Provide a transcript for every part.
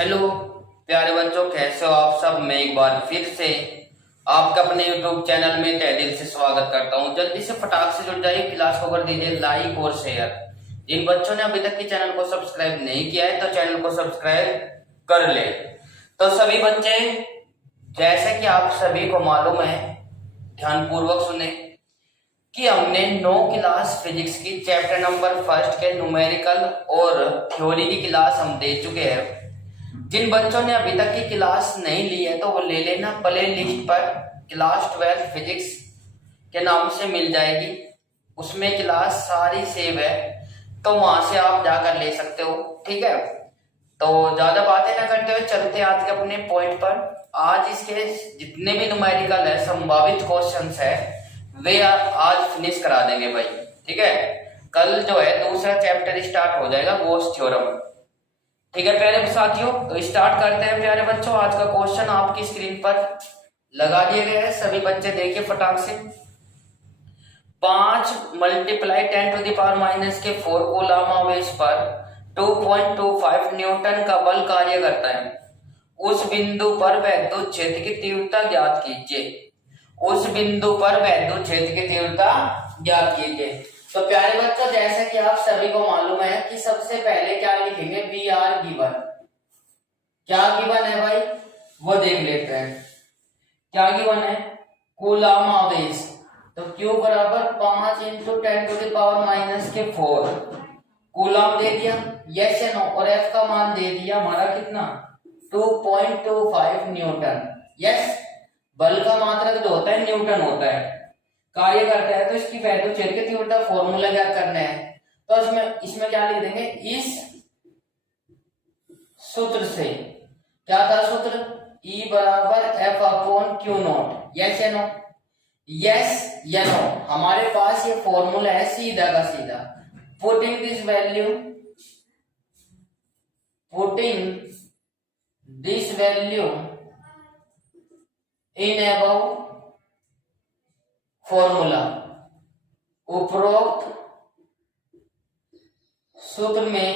Hello प्यारे बच्चों, कैसे हो आप सब। मैं एक बार फिर से आपका अपने YouTube चैनल में तहे दिल से स्वागत करता हूं। जल्दी से फटाक से जुड़ जाइए, क्लास को कर दीजिए लाइक और शेयर। जिन बच्चों ने अभी तक के चैनल को सब्सक्राइब नहीं किया है तो चैनल को सब्सक्राइब कर ले। तो सभी बच्चे, जैसे कि आप सभी को मालूम है, ध्यानपूर्वक सुने कि हमने 9 क्लास फिजिक्स की चैप्टर नंबर फर्स्ट के न्यूमेरिकल और थ्योरी की क्लास हम दे चुके हैं। जिन बच्चों ने अभी तक की क्लास नहीं ली है तो वो ले लेना, प्ले लिस्ट पर क्लास 12 फिजिक्स के नाम से मिल जाएगी। उसमें क्लास सारी सेव है, तो वहां से आप जाकर ले सकते हो। ठीक है, तो ज्यादा बातें ना करते हुए चलते आज के अपने पॉइंट पर। आज इसके जितने भी न्यूमेरिकल है, संभावित क्वेश्चंस है, वे आज फिनिश करा देंगे भाई। ठीक है, कल जो है दूसरा चैप्टर स्टार्ट हो जाएगा, गॉस थ्योरम। ठीक है प्यारे साथियों, तो स्टार्ट करते हैं प्यारे बच्चों। आज का क्वेश्चन आपकी स्क्रीन पर लगा दिए गए हैं, सभी बच्चे देखिए फटाक से। 5 मल्टीप्लाई 10⁻⁻⁴ कूलम आवेश पर 2.25 न्यूटन का बल कार्य करता है। उस बिंदु पर वैद्युत क्षेत्र की तीव्रता ज्ञात कीजिए। उस बिंदु पर वैद्युत क्षेत्र की तीव्रता ज्ञात कीजिए। तो प्यारे बच्चों, जैसा कि आप सभी को मालूम है कि सबसे पहले क्या लिखेंगे, वी आर गिवन। क्या गिवन है भाई, वो देख लेते हैं। क्या गिवन है, कूलम आवेश। तो Q बराबर 5 × 10⁻⁻⁴ कूलम दे दिया, यस या नो, और F का मान दे दिया हमारा कितना, 2.25 न्यूटन। यस, बल का मात्रक जो होता है न्यूटन होता है, कार्य करता है। तो इसकी वैल्यू क्षेत्र की तीव्रता फॉर्मूला ज्ञात करना है। तो इसमें क्या लिख देंगे, इस सूत्र से। क्या था सूत्र, E बराबर F/Q0। यस या नो, यस या नो, हमारे पास ये फॉर्मूला है सीधा का सीधा। Putting this value in above formula, उपरोक्त सूत्र में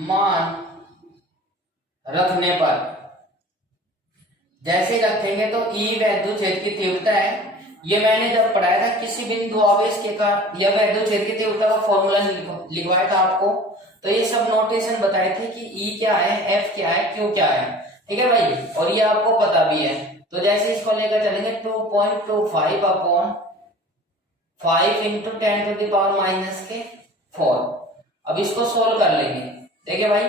मान रखने पर, जैसे रखेंगे तो E वैद्युत क्षेत्र की तीव्रता है। ये मैंने जब पढ़ाया था किसी बिंदु आवेश के कारण या वैद्युत क्षेत्र की तीव्रता का फॉर्मूला लिखवाया था आपको, तो ये सब नोटेशन बताए थे कि E क्या है, F क्या है, Q क्या है। ठीक है भाई, और ये आपको पता भी है। तो जैसे इसको लेकर चलेंगे 2.25 अपॉन 5 × 10⁻⁻⁴। अब इसको सोल्व कर लेंगे। देखिए भाई,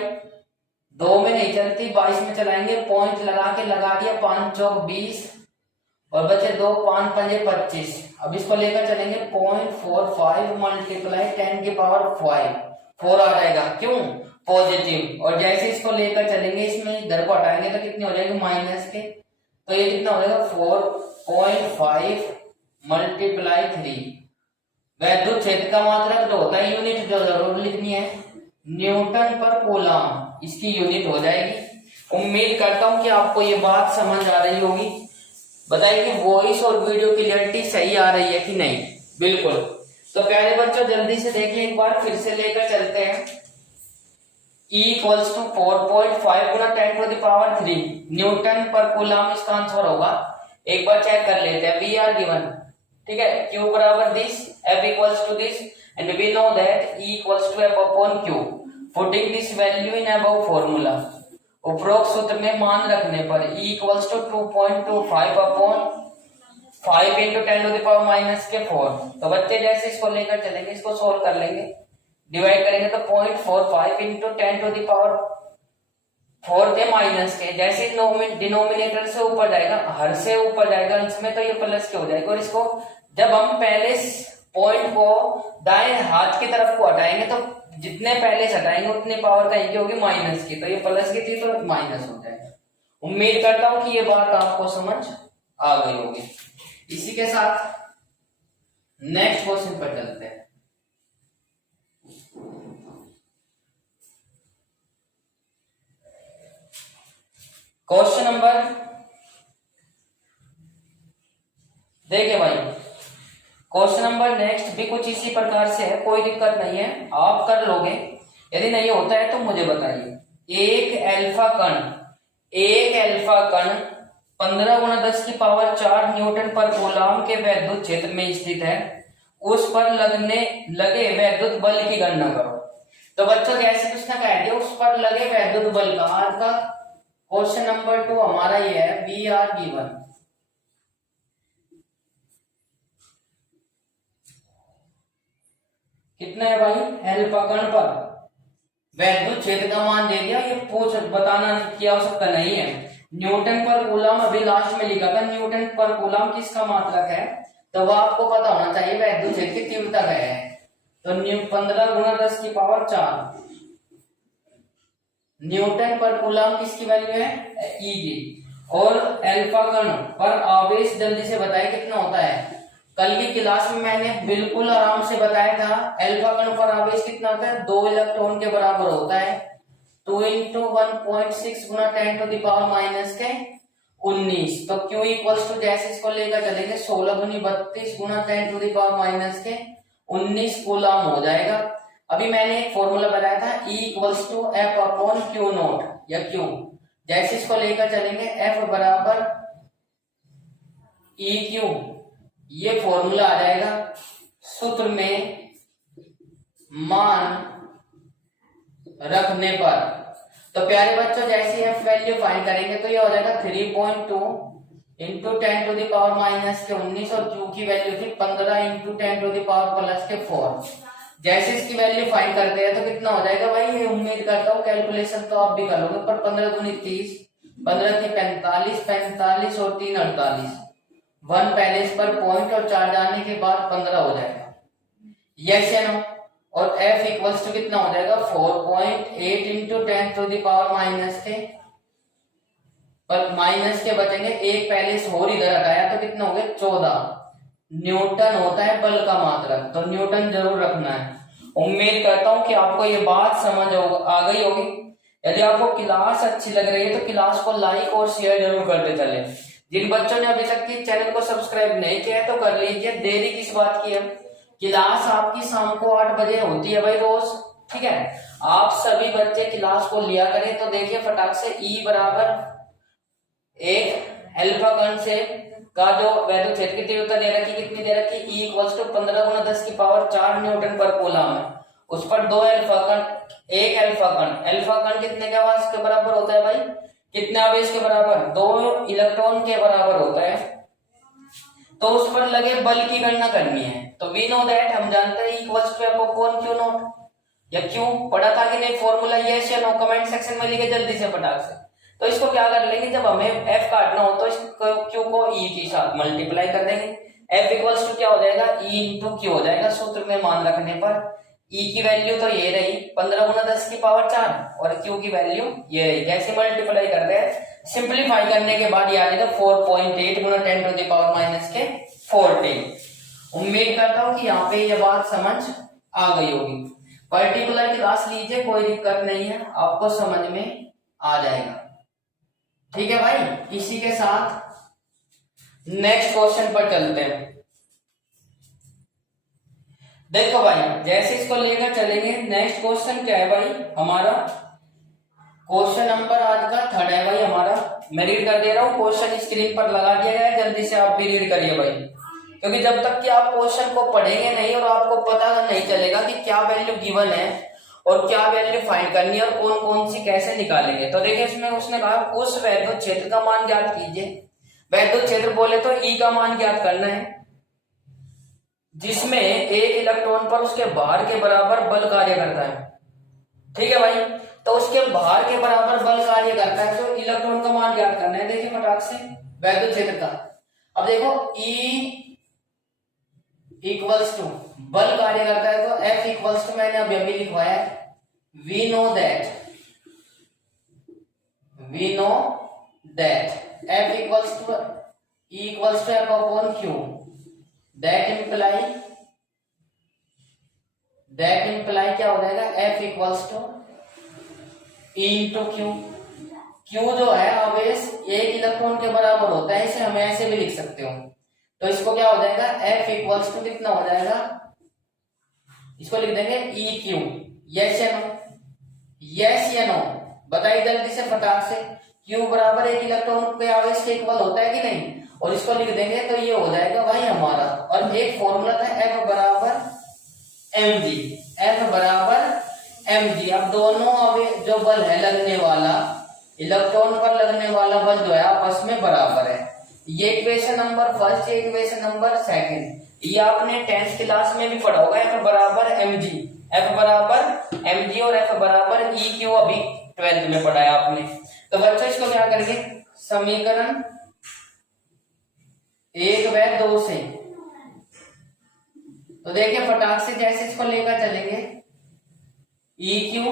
2 में नहीं चलती, 22 में चलाएंगे। पॉइंट लगा दिया, 5 चौक 20 और बचे 2, 5 पंजे 25। अब इसको लेकर चलेंगे 0.45 मल्टीप्लाई 10⁵ 4 आ जाएगा, क्यों, पॉजिटिव। और जैसे इसको लेकर चलेंगे, इसमें इधर को हटाएंगे तो कितनी हो जाएगी, माइनस के। तो ये कितना हो जाएगा, 4.5 मल्टीप्लाई 3। वैद्युत क्षेत्र का मात्रक जो होता है, यूनिट जो जरूर लिखनी है, न्यूटन पर कूलम, इसकी यूनिट हो जाएगी। उम्मीद करता हूं कि आपको ये बात समझ आ रही होगी। बताइए कि वॉइस और वीडियो क्लियरिटी सही आ रही है कि नहीं। बिल्कुल। तो प्यारे बच्चों, जल्दी से देखिए, एक बार फिर से लेकर चलते हैं। E = 4.5 × 10⁻³ न्यूटन पर कूलम इसका आंसर होगा। एक बार चेक कर लेते हैं, वी आर गिवन। ठीक है, Q बराबर this, F = this, and we know that E = F/Q। Putting this value in above formula, उपरोक्त सूत्र में मान रखने पर E = 2.25 अपॉन 5 × 10⁻⁻⁴। तो बच्चे जैसे इसको लेकर चलेंगे, इसको सोल्व कर लेंगे, डिवाइड करेंगे तो 0.45 × 10⁻⁴ के माइनस के। जैसे डिनोमिनेटर से ऊपर जाएगा, हर से ऊपर जाएगा अंश में, तो ये प्लस के हो जाएगा। और इसको जब हम पहले पॉइंट को दाएं हाथ की तरफ को हटाएंगे तो जितने पहले से हटाएंगे उतने पावर कहीं की होगी, माइनस की। तो ये प्लस की थी तो माइनस हो जाएगा। उम्मीद करता हूं कि ये बात आपको समझ आ गई होगी। इसी के साथ नेक्स्ट क्वेश्चन पर चलते हैं। क्वेश्चन नंबर, देखिए भाई, क्वेश्चन नंबर नेक्स्ट भी कुछ इसी प्रकार से है, कोई दिक्कत नहीं है, आप कर लोगे। यदि नहीं होता है तो मुझे बताइए। एक अल्फा कण 15 गुणा 10 की पावर 4 न्यूटन पर कूलम के वैद्युत क्षेत्र में स्थित है, उस पर लगे वैद्युत बल की गणना करो। तो बच्चों जैसे उसने कह दिया उस पर लगे वैद्युत बल का, आज का क्वेश्चन नंबर 2 हमारा ये है, बी आर गिवन। कितना है भाई, अल्फा कण पर वैद्युत क्षेत्र का मान दे दिया, ये बताना की आवश्यकता नहीं है। न्यूटन पर कूलम अभी लास्ट में लिखा था, न्यूटन पर कूलम किसका मात्रक है, तो वो आपको पता होना चाहिए वैद्युत क्षेत्र की तीव्रता क्या है। तो 15 गुणा 10 की पावर 4 न्यूटन पर कूलम किसकी वैल्यू है, ई की। और अल्फा कण पर आवेश जल्दी से बताए कितना होता है। कल की क्लास में मैंने बिल्कुल आराम से बताया था, अल्फा कण पर आवेश कितना होता है, 2 इलेक्ट्रॉन के बराबर होता है। 2 इंटू 1.6 गुना 10 टू द पावर माइनस के 19। तो Q इक्वल्स टू जैसे इसको लेकर चलेंगे 16 गुनी 32 गुना 10 टू द पावर माइनस के 19 कूलम हो जाएगा। अभी मैंने एक फॉर्मूला बताया था, E equals to F upon Q naught या Q। जैसे इसको लेकर चलेंगे F बराबर EQ, ये फॉर्मूला आ जाएगा। सूत्र में मान रखने पर, तो प्यारे बच्चों जैसे F वैल्यू फाइंड करेंगे तो ये हो जाएगा 3.2 into 10 to the power minus के 19 और Q की वैल्यू थी 15 into 10 to the power plus के 4। जैसे इसकी वैल्यू फाइंड करते हैं तो कितना हो जाएगा भाई, ये उम्मीद करता हूँ कैलकुलेशन तो आप भी कर लोगे, पर 15 दूनी 30, 15 की 45, 45 और 3 48, 1 पहले इस पर पॉइंट और 4 जाने के बाद 15 हो जाएगा, यस या नो। और F इक्वल्स टू कितना हो जाएगा 4.8 into 10 to the power minus के, पर माइनस के बचेंगे एक पहले से और इधर हटाया तो कितना हो गया 14 न्यूटन होता है बल का मात्रक, तो न्यूटन जरूर रखना है। उम्मीद करता हूं कि आपको ये बात समझ आ गई होगी। यदि आपको क्लास अच्छी लग रही है तो क्लास को लाइक और शेयर जरूर करते चले। जिन बच्चों ने अभी तक की चैनल को सब्सक्राइब नहीं किया है तो कर लीजिए, देरी किस बात की है। क्लास आपकी शाम को 8 बजे होती है भाई रोज, ठीक है। आप सभी बच्चे क्लास को लिया करें। तो देखिए फटाक से E बराबर एक अल्फा कण से का जो वैद्युत क्षेत्र की तीव्रता दे रखी, कितनी दे रखी, E इक्वल्स टू 15 गुना 10 की पावर 4 न्यूटन पर कूलम है। उस पर 2 अल्फा कण, एक अल्फा कण कितने के आवेश के बराबर होता है भाई, कितने आवेश के बराबर, 2 इलेक्ट्रॉन के बराबर होता है। तो उस पर लगे बल की गणना करनी है। तो वी नो दैट, हम जानते हैं equals to F upon Q naught, या क्यों पढ़ा था कि नहीं फॉर्मूला, यस या नो कमेंट सेक्शन में लिखे जल्दी से फटाक से। तो इसको क्या कर लेंगे, जब हमें F काटना हो तो इसको Q को E के साथ मल्टीप्लाई कर देंगे। F इक्वल्स टू क्या हो जाएगा, E इंटू Q हो जाएगा सूत्र में मान रखने पर। E की वैल्यू तो ये रही 15 गुना 10 की पावर 4 और Q की वैल्यू ये रही। कैसे मल्टीप्लाई करते हैं, सिंप्लीफाई करने के बाद ये आ जाएगा 4.8 गुना 10 टू द पावर माइनस के 14। उम्मीद करता हूँ कि यहाँ पे ये बात समझ आ गई होगी। पर्टिकुलर क्लास लीजिए, कोई दिक्कत नहीं है, आपको समझ में आ जाएगा, ठीक है भाई। इसी के साथ नेक्स्ट क्वेश्चन पर चलते हैं। देखो भाई जैसे इसको लेकर चलेंगे, नेक्स्ट क्वेश्चन क्या है भाई हमारा, क्वेश्चन नंबर आज का 3rd है भाई हमारा। मैं रीड कर दे रहा हूँ, क्वेश्चन स्क्रीन पर लगा दिया गया है, जल्दी से आप भी रीड करिए भाई, क्योंकि जब तक कि आप क्वेश्चन को पढ़ेंगे नहीं और आपको पता नहीं चलेगा कि क्या वैल्यू गिवन है और क्या वैल्यू फाइंड करनी है और कौन कौन सी कैसे निकालेंगे। तो देखिए इसमें उसने कहा उस वैद्युत क्षेत्र का मान ज्ञात कीजिए। वैद्युत क्षेत्र बोले तो E का मान ज्ञात करना है, जिसमें एक इलेक्ट्रॉन पर उसके भार के बराबर बल कार्य करता है, ठीक है भाई। तो उसके भार के बराबर बल कार्य करता है, तो इलेक्ट्रॉन का मान ज्ञात करना है। देखिए फटाक से वैद्युत क्षेत्र का, अब देखो E इक्वल्स टू बल कार्य करता है, तो F इक्वल्स टू मैंने अभी लिखवाया है, we know that F equals to E equals to F upon Q, that imply क्या हो जाएगा, F equals to E into Q। Q जो है आवेश एक इलेक्ट्रॉन के बराबर होता है, इसे हम ऐसे भी लिख सकते हो। तो इसको क्या हो जाएगा, F इक्वल्स टू कितना हो जाएगा, इसको लिख देंगे EQ, यस या नो, यस या नो, बताइए जल्दी से फटाक से। क्यू बराबर एक इलेक्ट्रॉन के आवेश के इक्वल होता है कि नहीं, और इसको लिख देंगे तो ये हो जाएगा भाई हमारा। और एक फॉर्मूला था F बराबर mg, F बराबर mg। अब दोनों जो बल है लगने वाला, इलेक्ट्रॉन पर लगने वाला बल जो है आपस में बराबर है। ये इक्वेशन नंबर फर्स्ट, ये इक्वेशन नंबर सेकंड। ये आपने 10th क्लास में भी पढ़ा होगा, F बराबर mg, F बराबर mg और F बराबर eq अभी 12th में पढ़ा है आपने। तो बच्चों इसको क्या करेंगे, समीकरण 1 व 2 से, तो देखिए फटाक से जैसे इसको लेकर चलेंगे, eq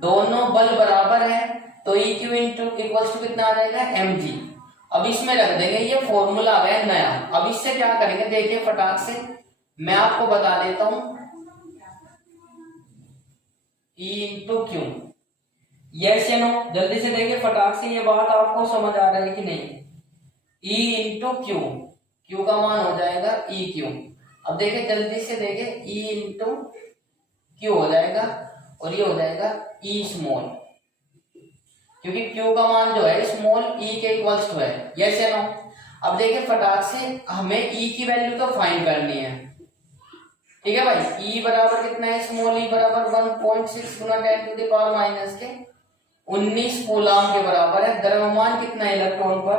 दोनों बल बराबर है तो eq इंटू इक्वल्स टू कितना आ जाएगा mg। अब इसमें रख देंगे, ये फॉर्मूला आ गया नया। अब इससे क्या करेंगे देखिए फटाक से, मैं आपको बता देता हूं, E इंटू क्यू। यस या नो, जल्दी से देखिए फटाक से, ये बात आपको समझ आ रही है कि नहीं। E इंटू क्यू, क्यू का मान हो जाएगा ई क्यू। अब देखिए जल्दी से देखिए, E इंटू क्यू हो जाएगा और ये हो जाएगा ई स्मॉल, क्योंकि Q का मान जो है स्मॉल e के इक्वल्स टू है। यस या नो। अब देखिए फटाक से हमें E की वैल्यू तो फाइंड करनी है, ठीक है भाई। E बराबर कितना है, स्मॉल e बराबर 1.6 गुना 10 टू द पावर माइनस के 19 कूलाम के बराबर है। द्रव्यमान कितना है इलेक्ट्रॉन पर,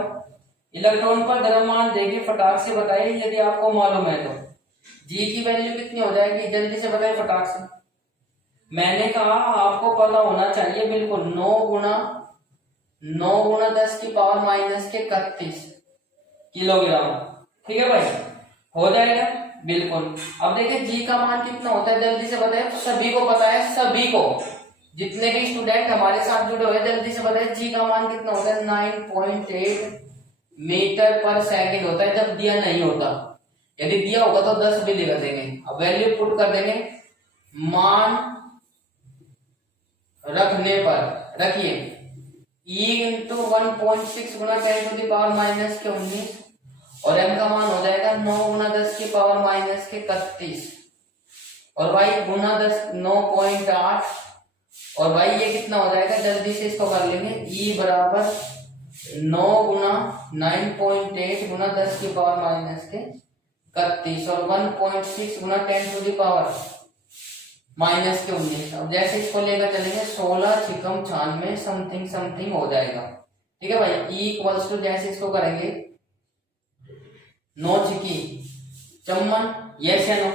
इलेक्ट्रॉन पर द्रव्यमान देखिए फटाक से बताइए यदि आपको मालूम है तो। G की वैल्यू कितनी हो जाएगी, जल्दी से बताइए फटाक से। मैंने कहा आपको पता होना चाहिए बिल्कुल, 9 गुना 10 की पावर माइनस के 31 किलोग्राम, ठीक है भाई, हो जाएगा बिल्कुल। अब देखिए जी का मान कितना होता है, जल्दी से बताइए, सभी को पता है, सभी को, जितने भी स्टूडेंट हमारे साथ जुड़े हुए जल्दी से बताइए जी का मान कितना होता है। 9.8 मीटर पर सेकंड होता है जब दिया नहीं होता। यदि दिया होगा तो 10 भी लिख देंगे। अब वैल्यू पुट कर देंगे, मान रखने पर रखिए E इंटू 1.6 गुना 10 टू द पावर माइनस के 19 और m का मान हो जाएगा 9 गुना 10 की पावर माइनस के 31 और भाई गुना 10 9.8 और भाई ये कितना हो जाएगा, जल्दी से इसको कर लेंगे। E बराबर 9 गुना 9.8 गुना 10 की पावर माइनस के 31 और 1.6 गुना 10 टू द पावर माइनस के 19। अब जैसे इसको लेकर चलेंगे 16 छिकम 96 समथिंग समथिंग हो जाएगा, ठीक है भाई। E इक्वल्स टू जैसे इसको करेंगे 9 छिकी चम्मन, यस या नो,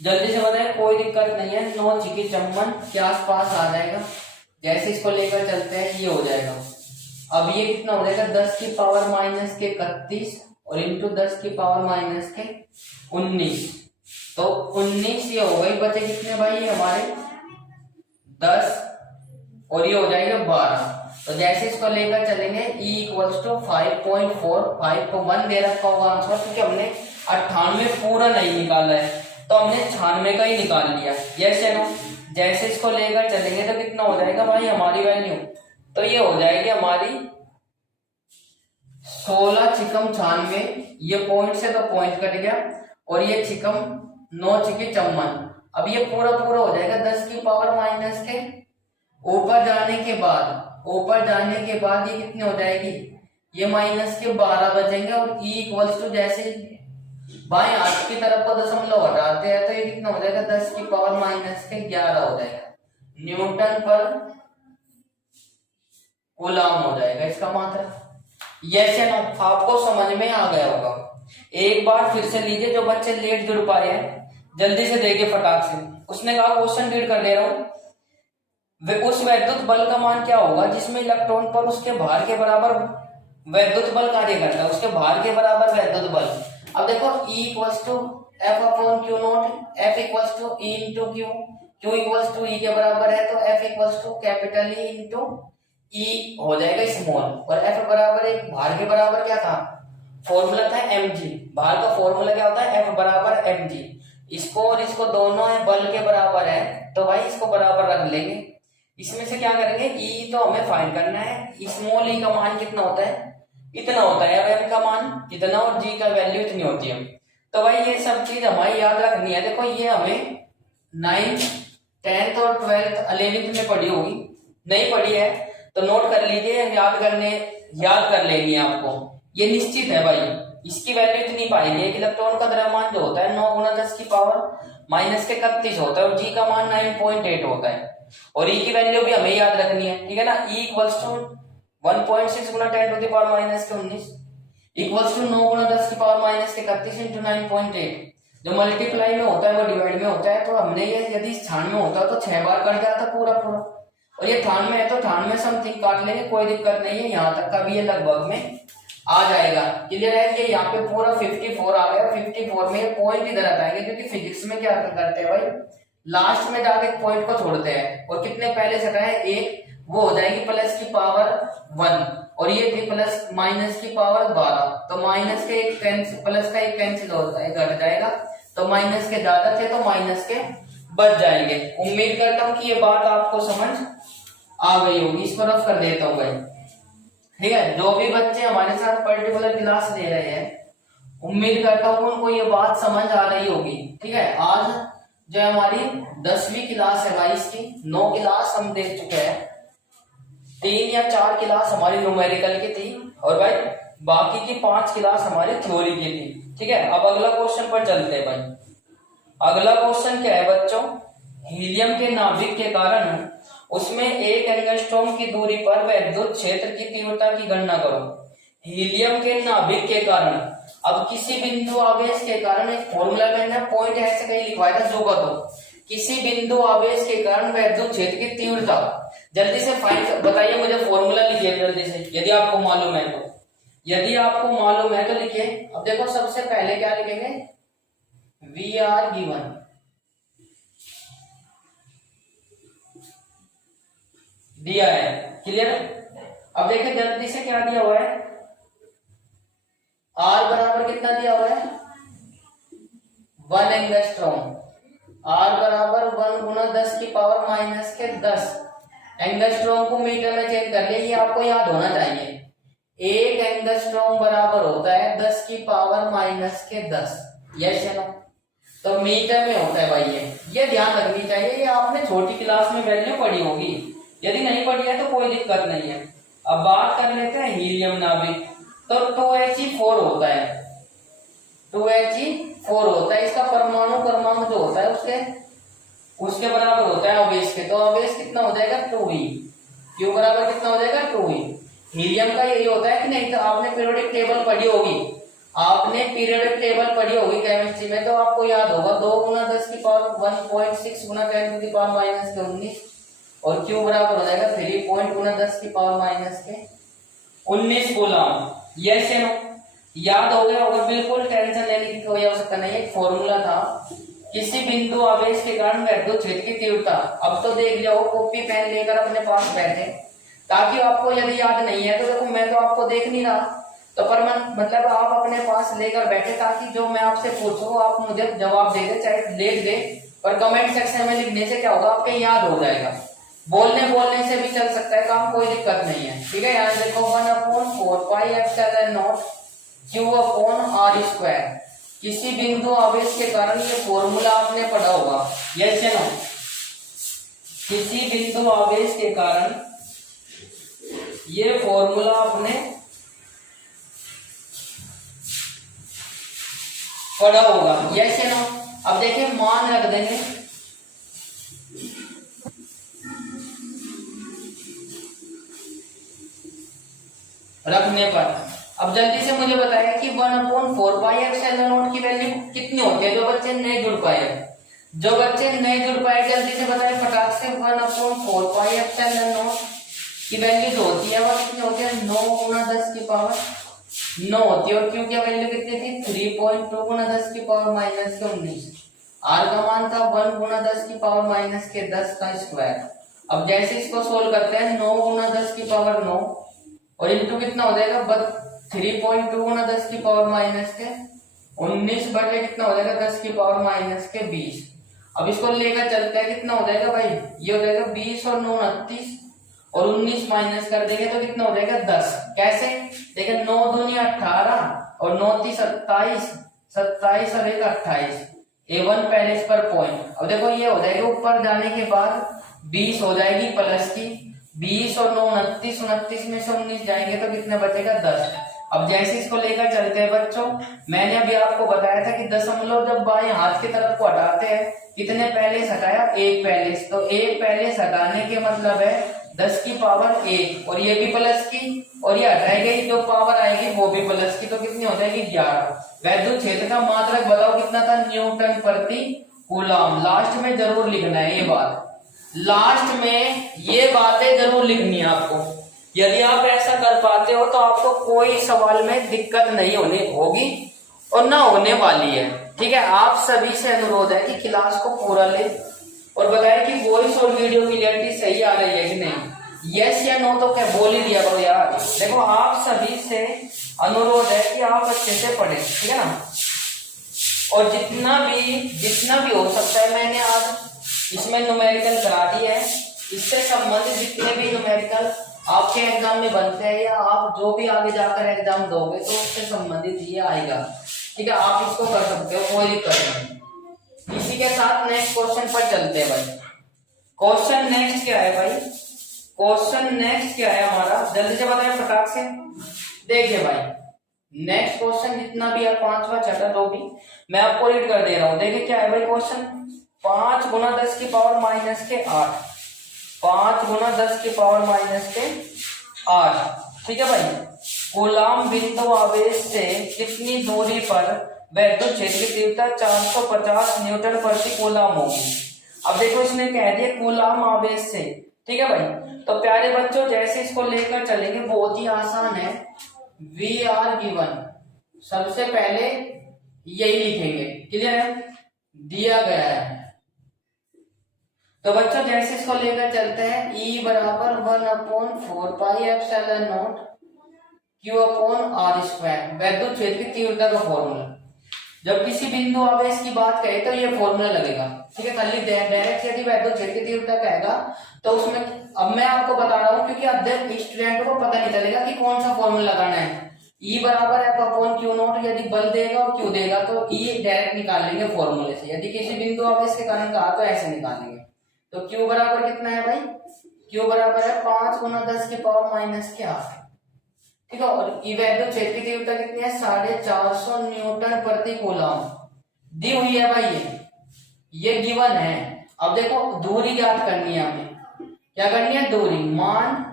जल्दी से बताएं, कोई दिक्कत नहीं है, 9 छिकी चम्मन के आसपास आ जाएगा। जैसे इसको लेकर चलते हैं ये हो जाएगा। अब ये कितना हो जाएगा, 10 की पावर माइनस के 31 और इंटू 10 की पावर माइनस के 19, तो 19 ये हो गई, बचे कितने भाई हमारे 10 और ये हो जाएगा 12। तो जैसे इसको लेकर चलेंगे E इक्वल्स टू 5.4, 5 को 1 दे रखा होगा आंसर, क्योंकि हमने 98 पूरा नहीं निकाला है तो हमने 96 का ही निकाल लिया। यस या नो, जैसे इसको लेकर चलेंगे तो कितना हो जाएगा भाई हमारी वैल्यू, तो ये हो जाएगी हमारी 16 छिकम 96, ये पॉइंट से तो पॉइंट कट गया और ये छिकम 9 छिके चम्मन। अब ये पूरा पूरा हो जाएगा 10 की पावर माइनस के ऊपर जाने के बाद ये कितनी हो जाएगी, ये माइनस के 12 बचेंगे और E इक्वल्स टू जैसे बाएं हाथ की तरफ को दशमलव हटाते हैं तो ये कितना हो जाएगा, 10 की पावर माइनस के 11 हो जाएगा न्यूटन पर कूलम हो जाएगा इसका मात्रा। यस या नो, आपको समझ में आ गया होगा। एक बार फिर से लीजिए, जो बच्चे लेट जुड़ पाए हैं जल्दी से देखिए फटाक से। उसने कहा क्वेश्चन रीड कर दे रहा हूं, उस वैद्युत बल का मान क्या होगा जिसमें इलेक्ट्रॉन पर उसके भार के बराबर वैद्युत बल कार्य करता है, उसके भार के बराबर वैद्युत बल। अब देखो E equals to F upon Q naught, F equals to E into Q, Q equals to E के बराबर है तो F equals to capital E into E हो जाएगा स्मॉल, और F बराबर एक भार के बराबर क्या था, फॉर्मूला था mg। भार का फॉर्मूला क्या होता है, F बराबर mg। इसको और इसको दोनों है बल के बराबर है तो भाई इसको बराबर रख लेंगे। इसमें से क्या करेंगे, E तो हमें फाइंड करना है, स्मॉल e का मान कितना होता है, इतना होता है, अब m का मान कितना और g का वैल्यू इतनी होती है। तो भाई ये सब चीज हमारी याद रखनी है। देखो ये हमें 9th 10th और 12th 11th में पढ़ी होगी, नहीं पढ़ी है तो नोट कर लीजिए, याद कर लेनी है आपको, ये निश्चित है भाई। इसकी वैल्यू इतनी पाएगी, एक इलेक्ट्रॉन का द्रव्यमान जो होता है 9 गुना 10 की पावर माइनस के 31 होता है और जी का मान 9.8 होता है और ई की वैल्यू भी हमें याद रखनी है, ठीक है ना। ई इक्वल्स टू 1.6 गुना 10 टू द पावर माइनस के 19 इक्वल्स टू 9 गुना 10 की पावर माइनस के 31 इंटू 9.8। जो मल्टीप्लाई में होता है वो डिवाइड में होता है, तो हमने ये यदि स्थान में होता तो 6 बार कट जाता पूरा पूरा, और ये थान में है तो थान में समथिंग काट लेंगे, कोई दिक्कत नहीं है। यहाँ तक का भी ये लगभग में आ जाएगा। क्लियर है। ये यहाँ पे पूरा 54 आ गया, 54 में ये पॉइंट इधर हटाएंगे क्योंकि फिजिक्स में क्या करते हैं भाई, लास्ट में जाके पॉइंट को छोड़ते हैं, और कितने पहले से हटाए, एक, वो हो जाएगी प्लस की पावर 1 और ये थी प्लस माइनस की पावर 12, तो माइनस के एक कैंसिल, प्लस का एक कैंसिल होता है, घट जाएगा, तो माइनस के ज्यादा थे तो माइनस के बच जाएंगे। उम्मीद करता हूँ कि ये बात आपको समझ आ गई होगी। इसको रफ कर देता हूँ भाई, ठीक है। जो भी बच्चे हमारे साथ पर्टिकुलर क्लास ले रहे हैं, उम्मीद करता हूँ उनको ये बात समझ आ रही होगी, ठीक है। आज जो हमारी 10वीं क्लास है भाई, इसकी 9 क्लास हम देख चुके हैं, 3 या 4 क्लास हमारी न्यूमेरिकल की थी और भाई बाकी की 5 क्लास हमारी थ्योरी की थी, ठीक है। अब अगला क्वेश्चन पर चलते हैं भाई। अगला क्वेश्चन क्या है बच्चों, हीलियम के नाभिक के कारण उसमें 1 एंगस्ट्रॉम की दूरी पर विद्युत क्षेत्र की तीव्रता की गणना करो। हीलियम के नाभिक के कारण, अब किसी बिंदु आवेश के कारण एक फॉर्मूला मैंने पॉइंट ऐसे कहीं लिखवाया था, जो तो किसी बिंदु आवेश के कारण विद्युत क्षेत्र की तीव्रता, जल्दी से फाइंड बताइए मुझे, फॉर्मूला लिखिए जल्दी से, यदि आपको मालूम है तो, यदि आपको मालूम है तो लिखिए। अब देखो सबसे पहले क्या लिखेंगे, वी आर गिवन, दिया है, क्लियर। अब देखिए जल्दी से क्या दिया हुआ है, आर बराबर कितना दिया हुआ है, 1 एंगस्ट्रॉम, आर बराबर 1 गुना 10 की पावर माइनस के 10, एंगस्ट्रॉम को मीटर में चेंज कर लिया, ये आपको याद होना चाहिए। 1 एंगस्ट्रॉम बराबर होता है 10 की पावर माइनस के 10, यस है ना, तो मीटर में होता है भाई। ये ध्यान रखनी चाहिए, ये आपने छोटी क्लास में वैल्यू पढ़ी होगी, यदि नहीं पढ़ी है तो कोई दिक्कत नहीं है। अब बात कर लेते हैं हीलियम नाभिक, तो 2He4 होता है, 2He4 होता है, इसका परमाणु क्रमांक जो होता है उसके बराबर होता है आवेश के, तो आवेश कितना हो जाएगा 2E, क्यू बराबर कितना हो जाएगा 2E। हीलियम का यही होता है कि नहीं, तो आपने पीरियोडिक टेबल पढ़ी होगी, आपने पीरियोडिक टेबल पढ़ी होगी केमिस्ट्री में, तो आपको याद होगा 2 गुना 10 की पावर 1.6 गुना 10 टू द पावर माइनस के 19 और क्यू बराबर हो जाएगा 3 गुना 10 की पावर माइनस के 19 कूलम। यस नो, याद हो गया होगा, बिल्कुल टेंशन लेने की कोई आवश्यकता नहीं है। एक फॉर्मूला था, किसी बिंदु आवेश के कारण विद्युत क्षेत्र की तीव्रता। अब तो देख जाओ, कॉपी पेन लेकर अपने पास बैठे, ताकि आपको यदि याद नहीं है तो देखो मैं तो आपको देख नहीं रहा, तो पर मतलब आप अपने पास लेकर बैठे, ताकि जो मैं आपसे पूछूं आप मुझे जवाब दे दे, चाहे लिख दे, पर कमेंट सेक्शन में लिखने से क्या होगा, आपके याद हो जाएगा। बोलने से भी चल सकता है काम, कोई दिक्कत नहीं है, ठीक है। यहाँ देखो 1/4πε0 Q/r², किसी बिंदु आवेश के कारण, ये फॉर्मूला आपने पढ़ा होगा, यस या नो, किसी बिंदु आवेश के कारण ये फॉर्मूला आपने पढ़ा होगा, यस या नो। अब देखिए मान रख देंगे, रखने पर अब जल्दी से मुझे बताया कि 1/4πε0 की वैल्यू कितनी होती है। जो बच्चे नहीं जुड़ पाए, जल्दी से बताए फटाक से। 1/4πε0 की वैल्यू जो होती है वो कितनी होती है, 9 गुना 10 की पावर 9 होती है, और क्यू की वैल्यू कितनी थी, 3.2 गुना 10 की पावर माइनस के 19, आर का मान था 1 गुना 10 की पावर माइनस के 10 का स्क्वायर। अब जैसे इसको सोल्व करते हैं, 9 गुना 10 की पावर 9 और इंटू कितना हो जाएगा, 3.2 गुना 10 की पावर माइनस के 19 बटे कितना हो जाएगा, 10 की पावर माइनस के 20। अब इसको लेकर चलते हैं, कितना हो जाएगा भाई, ये हो जाएगा 20 और 9 29 और 19 माइनस कर देंगे तो कितना हो जाएगा 10। कैसे, देखिए 9 दूनी 18 और 9 तीस 27, 27 और 1 28, A1 पहले इस पर पॉइंट। अब देखो ये हो जाएगा ऊपर जाने के बाद 20 हो जाएगी प्लस की, 20 और 9 29, 29 में से 19 जाएंगे तो कितना बचेगा 10। अब जैसे इसको लेकर चलते हैं बच्चों, मैंने अभी आपको बताया था कि दशमलव जब बाएं हाथ की तरफ को हटाते हैं कितने पहले हटाया, 1 पहले, तो 1 पहले हटाने के मतलब है 10 की पावर 1, और ये भी प्लस की, और ये हटाई गई जो पावर आएगी वो भी प्लस की, तो कितनी हो जाएगी 11। वैद्युत क्षेत्र का मात्रक बताओ कितना था, न्यूटन प्रति कूलम। लास्ट में जरूर लिखना है ये बात, लास्ट में ये बातें जरूर लिखनी है आपको। यदि आप ऐसा कर पाते हो तो आपको कोई सवाल में दिक्कत नहीं होगी और ना होने वाली है। ठीक है, आप सभी से अनुरोध है कि क्लास को पूरा ले और बताएं कि वॉइस और वीडियो क्लियरिटी सही आ रही है कि नहीं। यस या नो तो क्या बोल ही दिया करो यार। देखो आप सभी से अनुरोध है कि आप अच्छे से पढ़ें, ठीक है ना, और जितना भी हो सकता है मैंने आज इसमें न्यूमेरिकल करा दी है, इससे संबंधित जितने भी न्यूमेरिकल आपके एग्जाम में बनते हैं या आप जो भी आगे जाकर एग्जाम दोगे तो उससे संबंधित ये आएगा। ठीक है, आप इसको कर सकते हो, कोई दिक्कत नहीं। इसी के साथ नेक्स्ट क्वेश्चन पर चलते हैं भाई। क्वेश्चन नेक्स्ट क्या है भाई, क्वेश्चन नेक्स्ट क्या है हमारा, जल्दी से बताएं फटाक से। देखिए भाई नेक्स्ट क्वेश्चन जितना भी है 5वां छठा जो भी मैं आपको रीड कर दे रहा हूं। देखिए क्या है भाई क्वेश्चन, 5 गुना 10 की पावर माइनस के 8, 5 गुना 10 की पावर माइनस के 8। ठीक है भाई, कूलम बिंदु आवेश से कितनी दूरी पर वैद्युत क्षेत्र की तीव्रता 450 न्यूटन प्रति कूलम होगी। अब देखो इसने कह दिया कूलम आवेश से। ठीक है भाई, तो प्यारे बच्चों जैसे इसको लेकर चलेंगे बहुत ही आसान है। वी आर गिवन, सबसे पहले यही लिखेंगे, क्लियर है, दिया गया है। तो बच्चों जैसे इसको लेकर चलते हैं, E बराबर 1/4 pi epsilon naught Q upon R square, वैद्युत क्षेत्र की तीव्रता का फॉर्मूला। जब किसी बिंदु आवेश की बात करें तो ये फॉर्मूला लगेगा। ठीक है, खाली डायरेक्ट यदि वैद्युत क्षेत्र की तीव्रता कहेगा तो उसमें अब मैं आपको बता रहा हूं क्योंकि अध्ययन स्टूडेंट को पता नहीं चलेगा कि कौन सा फॉर्मूला लगाना है। E बराबर F अपॉन Q नॉट, यदि बल देगा और Q देगा तो E डायरेक्ट निकाल लेंगे फॉर्मूले से। यदि किसी बिंदु आवेश के कारण कहा तो ऐसे निकालेंगे। तो Q बराबर कितना है भाई, Q बराबर है 5 गुना 10 की पावर माइनस के 8। ठीक है, और वैद्युत क्षेत्र की तीव्रता कितनी है, 450 न्यूटन प्रति कूलम दी हुई है भाई, ये गिवन है। अब देखो दूरी ज्ञात करनी है हमें, क्या करनी है, दूरी मान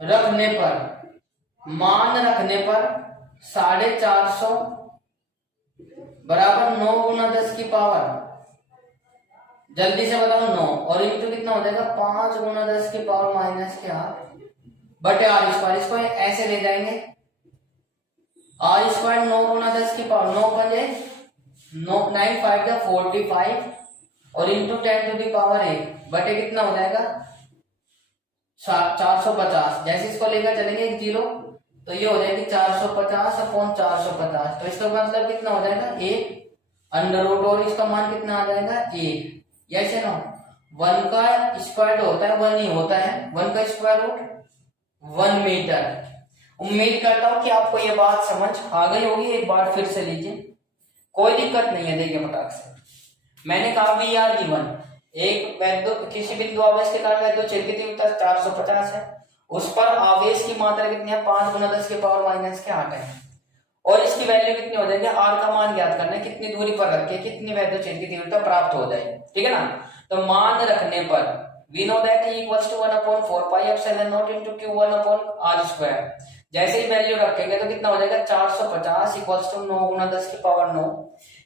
रखने पर 450 बराबर 9 गुना 10 की पावर, जल्दी से बताओ 9, और इंटू कितना हो जाएगा 5 गुना 10 की पावर माइनस के 8 बटे आर स्क्वायर। इसको ऐसे ले जाएंगे, आर स्क्वायर 9 गुना 10 की पावर 9 बजे 9 5 का 45 और इंटू 10 टू दी पावर 1 बटे कितना हो जाएगा 450। जैसे इसको लेकर चलेंगे 1 0 तो ये हो जाएगी 450 अपॉन 450, तो इसका मतलब कितना हो जाएगा 1 अंडर रूट, और इसका मान कितना आ जाएगा 1। ऐसे ना 1 का स्क्वायर होता है 1 ही होता है, 1 का स्क्वायर रूट 1 मीटर। उम्मीद करता हूं कि आपको ये बात समझ आ गई होगी, एक बार फिर से लीजिए, कोई दिक्कत नहीं है। देखिए फटाक से मैंने कहा वी आर गिवन, एक वैद्युत किसी बिंदु आवेश के कारण वैद्युत क्षेत्र की तीव्रता 450 है, उस पर आवेश की मात्रा कितनी है 5 गुना 10 के पावर माइनस के 8 है, और इसकी वैल्यू कितनी हो जाएगी, आर का मान ज्ञात करना है, कितनी दूरी पर रख के कितनी वैद्युत क्षेत्र की तीव्रता प्राप्त हो जाएगी। ठीक है ना, तो मान रखने पर we know that E equals to 1/4 pi epsilon naught into Q1 upon R square। जैसे ही वैल्यू रखेंगे तो कितना हो जाएगा 450 इक्वल्स टू 9 गुना 10 की पावर 9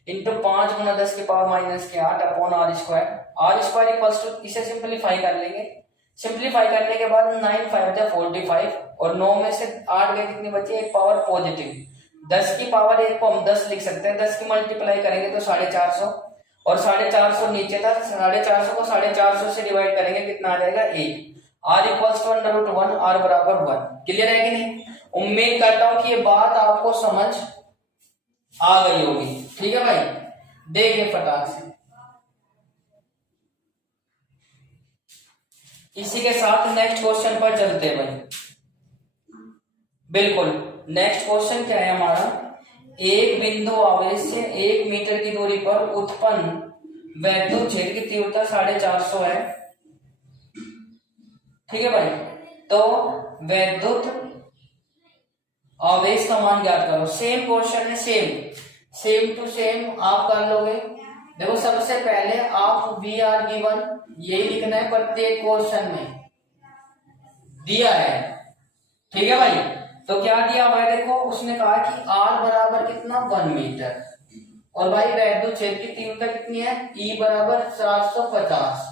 इंटू 5 गुना 10 की पावर माइनस के 8 upon R square. R square equals to, इसे सिंपलीफाई कर लेंगे, सिंपलीफाई करने के बाद 9 5 45 और 9 में से 8 गए कितनी बची, एक पावर पॉजिटिव, 10 की पावर 1 को हम 10 लिख सकते हैं, 10 की मल्टीप्लाई करेंगे तो 450 और 450 नीचे था, 450 को 450 से डिवाइड करेंगे कितना आ जाएगा 1। R equals to under root 1, R बराबर 1। क्लियर है कि नहीं, उम्मीद करता हूं कि ये बात आपको समझ आ गई होगी। ठीक है भाई, देखिए फटाक से इसी के साथ नेक्स्ट क्वेश्चन पर चलते हैं भाई। बिल्कुल नेक्स्ट क्वेश्चन क्या है हमारा, एक बिंदु आवेश से 1 मीटर की दूरी पर उत्पन्न वैद्युत क्षेत्र की तीव्रता 450 है। ठीक है भाई। तो वैद्युत आवेश का मान ज्ञात करो। सेम क्वेश्चन है, सेम टू सेम आप कर लोगे। देखो सबसे पहले आप वी आर गिवन यही लिखना है, प्रत्येक क्वेश्चन में दिया है। ठीक है भाई। तो क्या दिया हुआ है देखो, उसने कहा कि आर बराबर कितना 1 मीटर, और भाई वैद्युत क्षेत्र की तीव्रता कितनी है, ई बराबर 450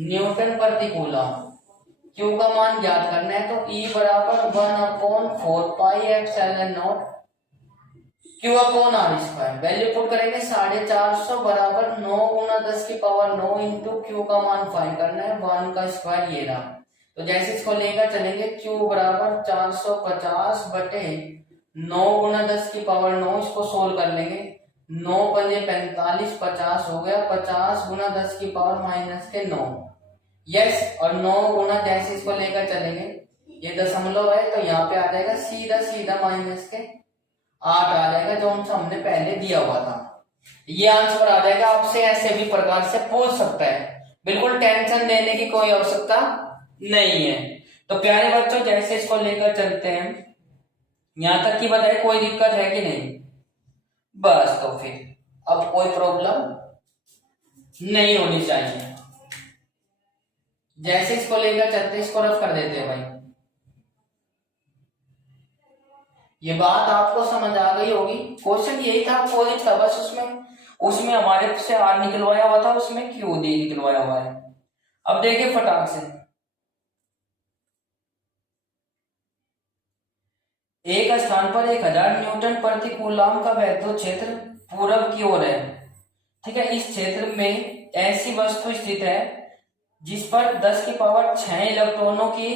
न्यूटन प्रति कूलम। क्यू का मान ज्ञात करना है, तो ई बराबर 1/4 pi epsilon naught Q upon R square. Value put करेंगे 450 बराबर 9 गुना 10 की पावर 9 इंटू क्यू का मान फाइंड करना है, 1 का स्क्वायर ये रहा। तो जैसे इसको लेकर चलेंगे, क्यू बराबर 450 बटे 9 गुना 10 की पावर 9, इसको सोल्व कर लेंगे। 9 पंजे 45, 50 हो गया, 50 गुना 10 की पावर माइनस के 9। यस, और 9 गुना जैसे इसको लेकर चलेंगे, ये दशमलव है तो यहाँ पे आ जाएगा सीधा सीधा माइनस के 8 आ जाएगा, जो हमने पहले दिया हुआ था। ये आंसर आ जाएगा। आपसे ऐसे भी प्रकार से पूछ सकता है, बिल्कुल टेंशन लेने की कोई आवश्यकता नहीं है। तो प्यारे बच्चों, जैसे इसको लेकर चलते हैं, यहां तक की बताइए कोई दिक्कत है कि नहीं? बस, तो फिर अब कोई प्रॉब्लम नहीं होनी चाहिए। जैसे इसको लेकर चलते हैं, इसको रफ कर देते हैं भाई। ये बात आपको समझ आ गई होगी। क्वेश्चन यही था, अपोजिट था, बस उसमें हमारे से आर निकलवाया हुआ था, उसमें क्यू डी निकलवाया हुआ है। अब देखिए फटाक से, एक स्थान पर 1000 न्यूटन प्रति कूलम का वैद्युत क्षेत्र पूरब की ओर है। ठीक है, इस क्षेत्र में ऐसी वस्तु स्थित है जिस पर 10 की पावर 6 इलेक्ट्रॉनों की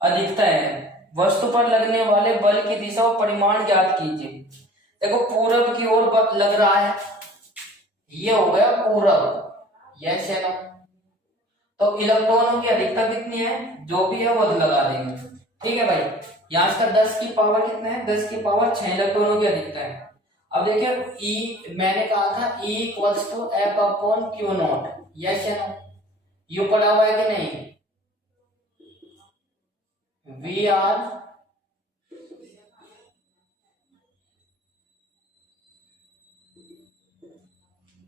अधिकता है। वस्तु पर लगने वाले बल की दिशा और परिमाण ज्ञात कीजिए। देखो पूरब की ओर लग रहा है, ये हो गया पूरब, यस है ना। तो इलेक्ट्रॉनों की अधिकता कितनी है, जो भी है वो लगा देंगे। ठीक है भाई, यहाँ इसका 10 की पावर कितना है, 10 की पावर 6 इलेक्ट्रॉनों की अधिकता है। अब देखिए ई, मैंने कहा था E equals to F upon Q naught, yes है ना। यू पढ़ा हुआ है कि नहीं? वी आर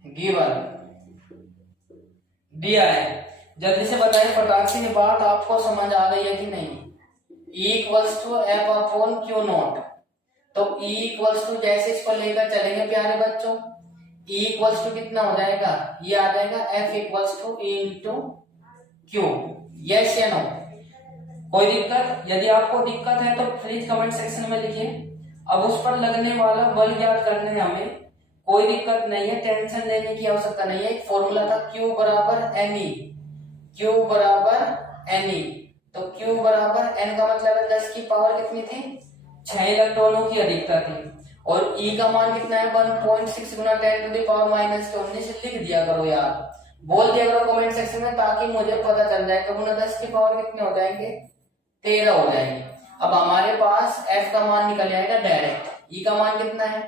गिवन दिया है। जल्दी से बताइए फटाक से, ये बात आपको समझ आ गई है कि नहीं? E equals to F upon Q naught. तो E इक्वल्स टू, जैसे इसको लेकर चलेंगे प्यारे बच्चों, E इक्वल्स टू कितना हो जाएगा, ये आ जाएगा F equals to E into Q, yes या नो। कोई दिक्कत? यदि आपको दिक्कत है तो प्लीज कमेंट सेक्शन में लिखिए। अब उस पर लगने वाला बल ज्ञात करने हैं हमें, कोई दिक्कत नहीं है, टेंशन लेने की आवश्यकता नहीं है। एक फॉर्मूला था Q बराबर एनई, Q बराबर एनई। तो Q बराबर N का मतलब है 10 की पावर कितनी थी, 6 इलेक्ट्रॉनों की अधिकता थी, और E का मान कितना है 1.6 गुना 10 टू द पावर माइनस 19। लिख दिया करो यार, बोल दिया करो कमेंट सेक्शन में, ताकि मुझे पता चल जाए कि गुना 10 की पावर कितने हो जाएंगे, 13 हो जाएंगे। अब हमारे पास F का मान निकल जाएगा डायरेक्ट। E का मान कितना है,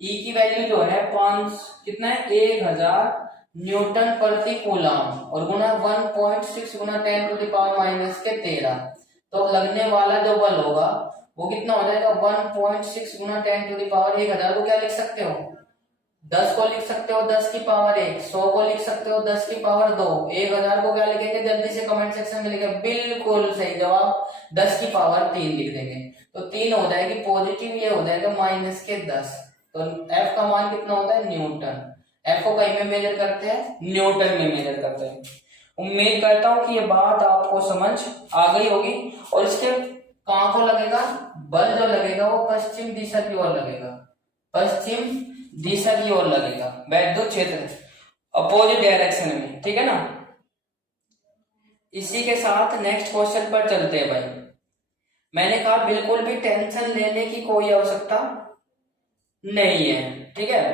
E की वैल्यू जो है 5 कितना है 1000 न्यूटन प्रति कूलम, और गुना 1.6 गुना 10 टू द पावर माइनस के 13। तो लगने वाला जो बल होगा वो कितना हो जाएगा 1.6 गुना 10 टू द पावर 1000 को क्या लिख सकते हो, 10 को लिख सकते हो 10 की पावर 1, 100 को लिख सकते हो 10 की पावर 2, 1000 को क्या लिखेंगे, जल्दी से कमेंट सेक्शन में लिखें। बिल्कुल सही जवाब, 10 की पावर 3 लिख देंगे। तो 3 हो जाएगी पॉजिटिव, ये हो जाएगा माइनस के 10। तो F का मान कितना होता है, न्यूटन। F को कहीं में मेजर करते हैं, न्यूटन में मेजर करते हैं। उम्मीद करता हूं कि ये बात आपको समझ आ गई होगी। और इसके कहां को लगेगा, बल जो लगेगा वो पश्चिम दिशा की ओर लगेगा, पश्चिम दिशा की ओर लगेगा, वैद्युत क्षेत्र अपोजिट डायरेक्शन में। ठीक है ना। इसी के साथ नेक्स्ट क्वेश्चन पर चलते हैं भाई। मैंने कहा बिल्कुल भी टेंशन लेने की कोई आवश्यकता नहीं है। ठीक है,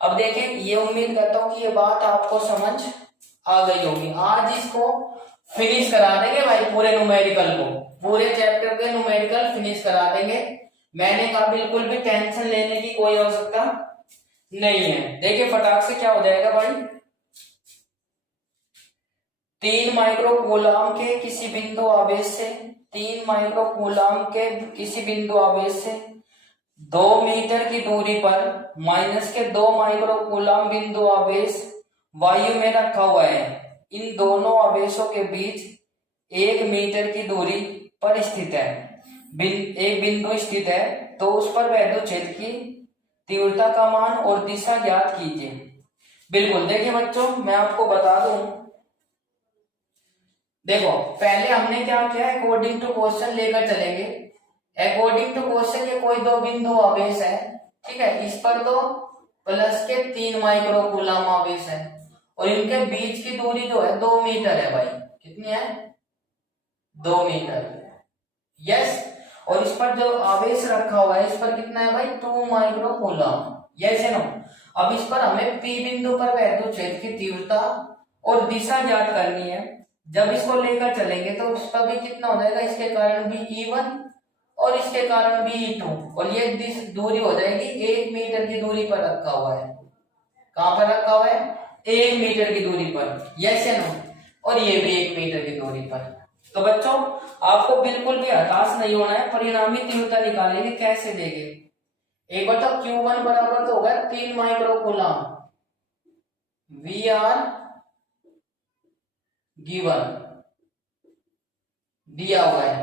अब देखिए, ये उम्मीद करता हूं कि ये बात आपको समझ आ गई होगी। आज इसको फिनिश करा देंगे भाई, पूरे न्यूमेरिकल को, पूरे चैप्टर के न्यूमेरिकल फिनिश करा देंगे। मैंने कहा बिल्कुल भी टेंशन लेने की कोई आवश्यकता नहीं है। देखिए फटाक से क्या हो जाएगा भाई, 3 माइक्रोकूलम के किसी बिंदु आवेश से 3 माइक्रोकूलम के किसी बिंदु आवेश से 2 मीटर की दूरी पर माइनस के 2 माइक्रोकूलम बिंदु आवेश वायु में रखा हुआ है। इन दोनों आवेशों के बीच 1 मीटर की दूरी पर स्थित है। एक बिंदु स्थित है तो उस पर वैद्युत क्षेत्र की तीव्रता का मान और दिशा ज्ञात कीजिए। बिल्कुल, देखिए बच्चों मैं आपको बता दूं, देखो पहले हमने क्या किया, अकॉर्डिंग टू क्वेश्चन लेकर चलेंगे। अकॉर्डिंग टू क्वेश्चन ये कोई दो बिंदु आवेश है, ठीक है, इस पर तो प्लस के 3 माइक्रोकूलम आवेश है और इनके बीच की दूरी जो है 2 मीटर है भाई। कितनी है? 2 मीटर। यस, और इस पर जो आवेश रखा हुआ है इस पर कितना है भाई? 2 माइक्रोकूलम। यस है नो। अब इस पर हमें P बिंदु पर वैद्युत क्षेत्र की तीव्रता और दिशा ज्ञात करनी है। जब इसको लेकर चलेंगे तो उस पर भी कितना हो जाएगा? इसके कारण भी E1 और इसके कारण भी E2 और ये दूरी हो जाएगी 1 मीटर की दूरी पर रखा हुआ है। कहां पर रखा हुआ है? 1 मीटर की दूरी पर। यस है नो। और ये भी 1 मीटर की दूरी पर। तो बच्चों आपको बिल्कुल भी हताश नहीं होना है। परिणामी तीव्रता निकालेंगे, कैसे देंगे? एक बार तो Q1 बराबर तो होगा 3 माइक्रोकूलम VR गिवन दिया हुआ है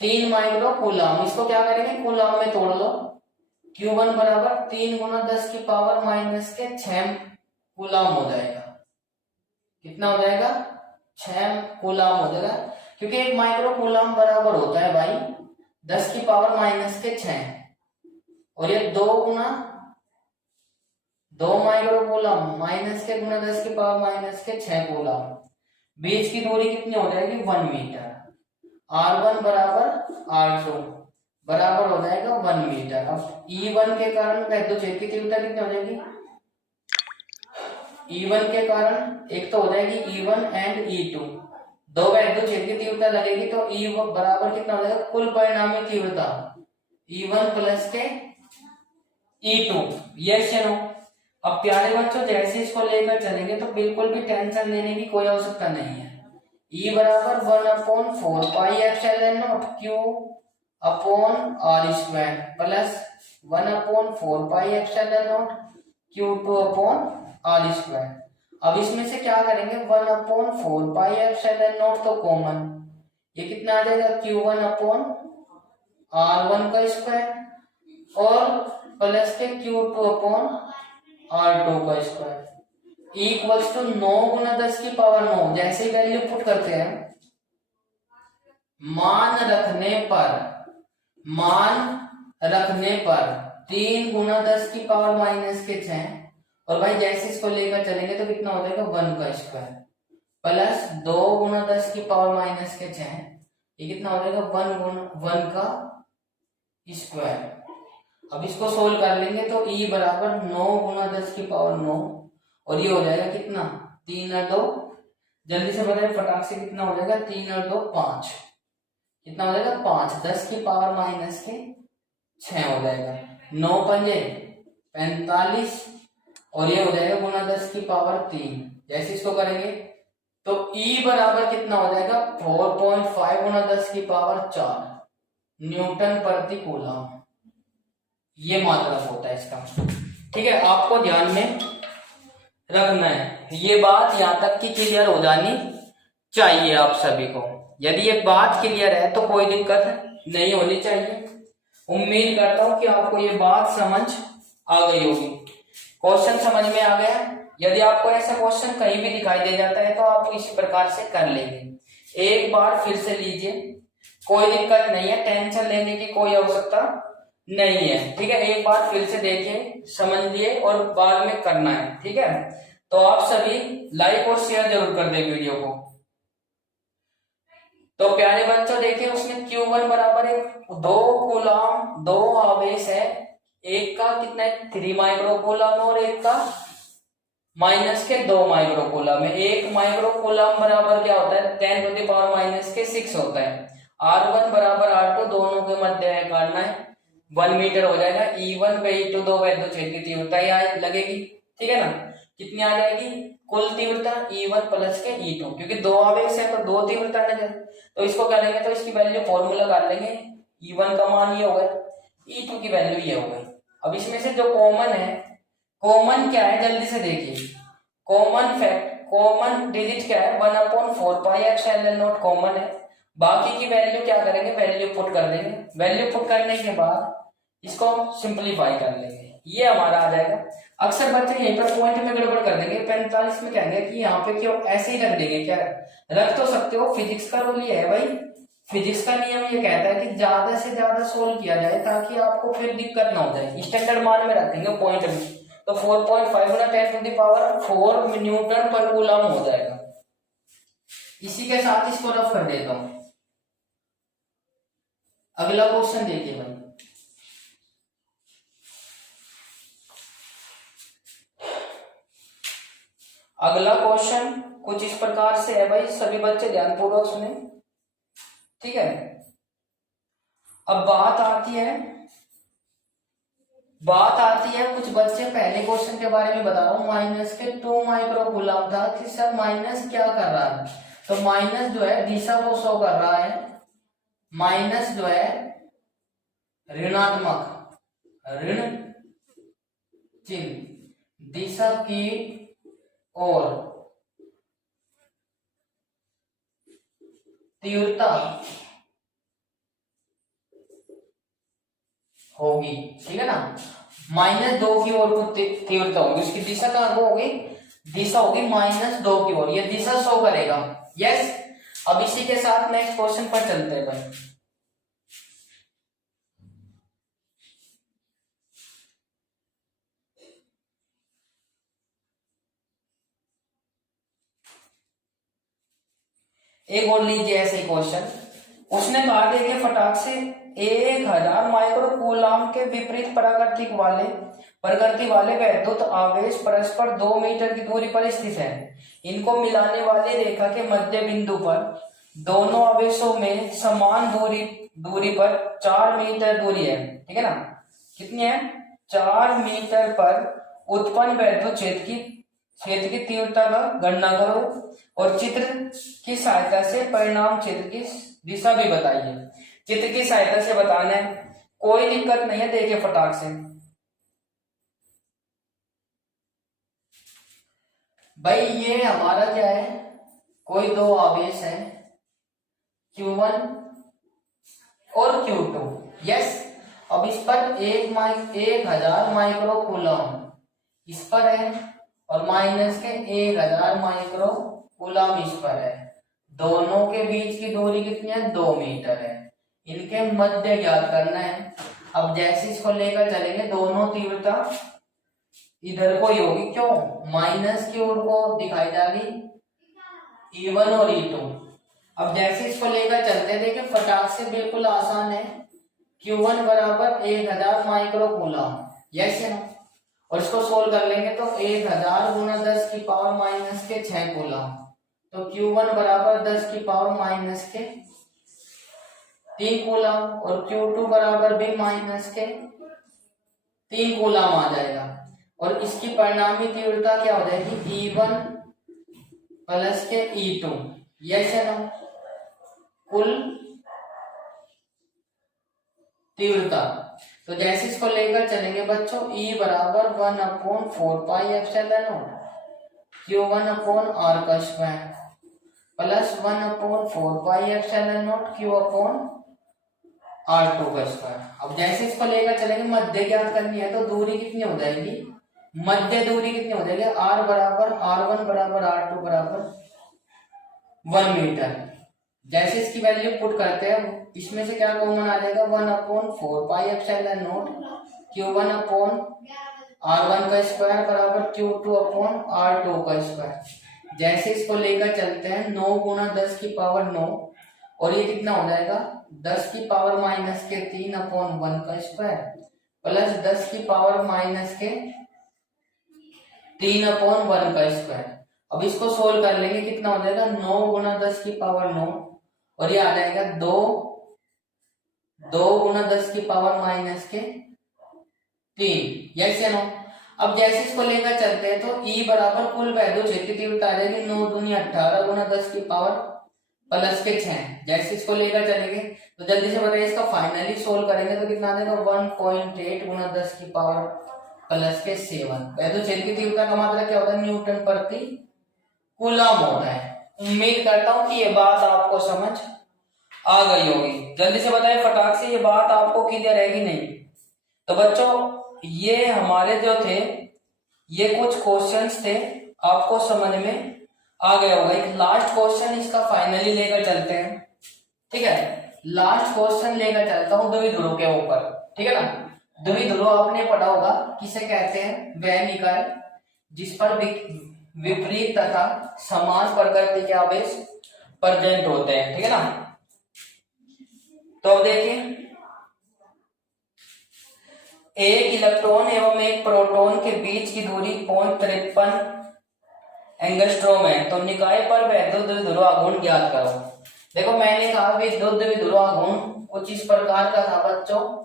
3 माइक्रोकूलम। इसको क्या करेंगे? कूलम में तोड़ लो। Q1 बराबर 3 गुना 10 की पावर माइनस के 6 कूलम हो जाएगा। कितना हो जाएगा? 6 कूलम हो जाएगा, क्योंकि 1 माइक्रोकूलम बराबर होता है भाई 10 की पावर माइनस के 6 और ये 2 गुना 2 माइक्रोकूलम माइनस के गुना 10 की पावर माइनस के 6 कूलम। बीच की दूरी कितनी हो जाएगी? 1 मीटर। R1 बराबर R2 बराबर हो जाएगा 1 मीटर। अब E1 के कारण वैद्युत क्षेत्र की तीव्रता कितनी हो जाएगी? E1 के कारण एक तो हो जाएगी E1 एंड E2, दो वैद्युत क्षेत्र की तीव्रता लगेगी तो E1 बराबर कितना हो जाएगा? कुल परिणामी तीव्रता E1 प्लस के E2। यस या नो? अब प्यारे बच्चों जैसे इसको लेकर चलेंगे तो बिल्कुल भी टेंशन लेने की कोई आवश्यकता नहीं है। E बराबर 1/4 pi epsilon naught Q upon R square plus 1/4 pi epsilon not Q2 upon R square. अब इसमें से क्या करेंगे? 1/4 पाई एप्सिलॉन नॉट तो कॉमन, ये कितना आ जाएगा? Q1 अपॉन R1 का स्क्वायर और प्लस के Q2 अपॉन R2 का स्क्वायर इक्वल्स टू 9 गुना 10 की पावर 9। जैसे ही वैल्यू पुट करते हैं, मान रखने पर 3 गुना 10 की पावर माइनस के 6 और भाई जैसे इसको लेकर चलेंगे तो कितना हो जाएगा? 1 का स्क्वायर प्लस 2 गुना 10 की पावर माइनस के 6, ये कितना हो जाएगा? 1 गुना 1 का स्क्वायर। अब इसको सोल्व कर लेंगे तो E बराबर 9 गुना 10 की पावर 9 और ये हो जाएगा कितना? 3 और 2, जल्दी से बताइए फटाक से, कितना हो जाएगा? 3 और 2 5, कितना हो जाएगा? 5, 10 की पावर माइनस के 6 हो जाएगा। 9 पंजे 45 और ये हो जाएगा गुना 10 की पावर 3। जैसे इसको करेंगे तो E बराबर कितना हो जाएगा? 4.5 गुना 10 की पावर 4 न्यूटन प्रति कूलम। ये मात्रा होता है इसका, ठीक है, आपको ध्यान में रखना है। ये बात यहां तक की क्लियर हो जानी चाहिए आप सभी को। यदि ये बात क्लियर है तो कोई दिक्कत नहीं होनी चाहिए। उम्मीद करता हूं कि आपको ये बात समझ आ गई होगी। क्वेश्चन समझ में आ गया? यदि आपको ऐसा क्वेश्चन कहीं भी दिखाई दे जाता है तो आप इसी प्रकार से कर लेंगे। एक बार फिर से लीजिए, कोई दिक्कत नहीं है, टेंशन लेने की कोई आवश्यकता नहीं है, ठीक है। एक बार फिर से देखिए, समझ लिए और बाद में करना है, ठीक है। तो आप सभी लाइक और शेयर जरूर कर दें वीडियो को। तो प्यारे बच्चों देखिए, उसमें Q1 बराबर है 2 कूलम, 2 आवेश है, एक का कितना है? 3 माइक्रोकूलम और एक का माइनस के 2 माइक्रोकूलम है। 1 माइक्रोकूलम बराबर क्या होता है? 10 टू द पावर माइनस के 6 होता है। R1 बराबर R2 दोनों के मध्य है काटना है, 1 मीटर हो जाएगा। E1 पे E2 दो वैद्युत क्षेत्र की तीव्रता लगेगी, ठीक है ना। कितनी आ जाएगी कुल तीव्रता E1 प्लस के E2, क्योंकि दो आवेश है तो दो तीव्रता नजर, तो इसको क्या लेंगे, तो इसकी वैल्यू फॉर्मूला कर लेंगे, E1 का मान ये हो गया, E2 की वैल्यू ये हो गई। अब इसमें से जो कॉमन है, कॉमन क्या है जल्दी से देखिए, कॉमन फैक्ट, कॉमन डिजिट क्या है 1/4πε0 कॉमन है। बाकी की वैल्यू क्या करेंगे, वैल्यू पुट कर देंगे, वैल्यू पुट करने के बाद इसको सिंप्लीफाई कर लेंगे, ये हमारा आ जाएगा। अक्सर बच्चे यहीं पर पॉइंट में गड़बड़ कर देंगे, 45 में कहेंगे कि यहाँ पे क्यों ऐसे ही रख देंगे, क्या रख तो सकते हो, फिजिक्स का रूल ये है भाई, फिजिक्स का नियम ये कहता है कि ज्यादा से ज्यादा सोल्व किया जाए ताकि आपको फिर दिक्कत ना हो जाए। स्टैंडर्ड मान में रखेंगे पॉइंट में, तो 4.5 × 10⁴ न्यूटन पर कूलम हो जाएगा। इसी के साथ इसको रफ कर देता हूं। अगला क्वेश्चन देखिए भाई, अगला क्वेश्चन कुछ इस प्रकार से है भाई, सभी बच्चे ध्यानपूर्वक सुने, ठीक है। अब बात आती है कुछ बच्चे पहले क्वेश्चन के बारे में बता रहा हूं, -2 माइक्रो कूलम था कि सर माइनस क्या कर रहा है, तो माइनस जो है दिशा को शो कर रहा है, माइनस जो है ऋणात्मक, ऋण चिन्ह दिशा की और तीव्रता होगी, ठीक है ना, -2 की ओर तीव्रता होगी, उसकी दिशा कहाँ को होगी, दिशा होगी -2 की ओर, ये दिशा शो करेगा, यस। अब इसी के साथ नेक्स्ट क्वेश्चन पर चलते हैं भाई। एक और लीजिए ऐसे क्वेश्चन, उसने कहा देखिए फटाक से 1000 माइक्रो कूलम के विपरीत प्रकृति वाले वैद्युत आवेश परस्पर 2 मीटर की दूरी पर स्थित है। इनको मिलाने वाली रेखा के मध्य बिंदु पर दोनों आवेशों में समान दूरी पर 4 मीटर दूरी है, ठीक है ना, कितनी है 4 मीटर पर उत्पन्न वैद्युत क्षेत्र की तीव्रता का गणना करो और चित्र की सहायता से परिणाम क्षेत्र की दिशा भी बताइए। चित्र की सहायता से बताना है, कोई दिक्कत नहीं है, देखिए फटाक से भाई, ये हमारा क्या है, कोई दो आवेश है Q1 और Q2, यस। अब इस पर 1000 माइक्रो कूलम इस पर है और माइनस के 1000 माइक्रो कूलम इस पर है, दोनों के बीच की दूरी कितनी है 2 मीटर है, इनके मध्य ज्ञात करना है। अब जैसे इसको लेकर चलेंगे दोनों तीव्रता इधर को ही होगी, क्यों माइनस की ओर को दिखाई जाएगी E1 और E2। अब जैसे इसको लेकर चलते देखिए फटाक से, बिल्कुल आसान है, Q1 बराबर 1000 माइक्रो कूलम, यस है ना, और इसको सोल्व कर लेंगे तो 1000 × 10 की पावर माइनस के 6 कूलम, तो Q1 बराबर 10 की पावर माइनस के 3 कूलम और Q2 बराबर भी माइनस के 3 कूलम आ जाएगा, और इसकी परिणामी तीव्रता क्या हो जाएगी E1 प्लस के E2, यस है ना, कुल तीव्रता। तो जैसे इसको लेकर चलेंगे बच्चों, E बराबर 1/4πε0 Q1/r² प्लस 1/4πε0 Q/r²। अब जैसे इसको लेकर चलेंगे मध्य ज्ञात करनी है, तो दूरी कितनी हो जाएगी, मध्य दूरी कितनी हो जाएगी, R बराबर R1 बराबर R2 बराबर 1 मीटर। जैसे इसकी वैल्यू पुट करते हैं, इसमें से क्या कॉमन आ जाएगा 1/4πε0 Q1/r1² बराबर Q2/r2²। जैसे इसको लेकर चलते हैं 9 × 10 की पावर 9, और ये कितना हो जाएगा 10 की पावर माइनस के 3/1² प्लस 10 की पावर माइनस के 3/1²। अब इसको सोल्व कर लेंगे, कितना हो जाएगा 9 × 10 की पावर 9, और ये आ जाएगा 2 × 10 की पावर माइनस के 3, यस या नो। अब जैसे इसको लेकर चलते हैं तो E बराबर कुल वैद्युत क्षेत्र की तीव्रता आ जाएगी 9 दूनी 18 गुना 10 की पावर प्लस के 6। जैसे इसको लेकर चलेंगे तो जल्दी से बताइए, इसका फाइनली सोल्व करेंगे तो कितना आ जाएगा 1.8 गुना 10 की पावर प्लस के 7। वैद्युत क्षेत्र की तीव्रता का मात्रक क्या होता है, न्यूटन प्रति कूलम होता है। उम्मीद करता हूं कि ये बात आपको समझ आ गई होगी। जल्दी से बताइए फटाक से, ये बात आपको क्लियर है कि नहीं। तो बच्चों ये हमारे जो थे ये कुछ क्वेश्चंस थे, आपको समझ में आ गया होगा। एक लास्ट क्वेश्चन इसका फाइनली लेकर चलते हैं, ठीक है। लास्ट क्वेश्चन लेकर चलता हूं द्विध्रुव ध्रुव के ऊपर, ठीक है ना। द्विध्रुव ध्रुव आपने पढ़ा होगा, किसे कहते हैं, वह निकाय जिस पर विपरीत तथा समान प्रकृति के आवेश प्रेजेंट होते हैं, ठीक है ना। तो अब देखिए, एक इलेक्ट्रॉन एवं एक प्रोटॉन के बीच की दूरी 0.53 एंगस्ट्रॉम है, तो निकाय पर वैद्युत द्विध्रुव आघूर्ण ज्ञात करो। देखो मैंने कहा विद्युत द्विध्रुव आघूर्ण कुछ इस प्रकार का था बच्चों,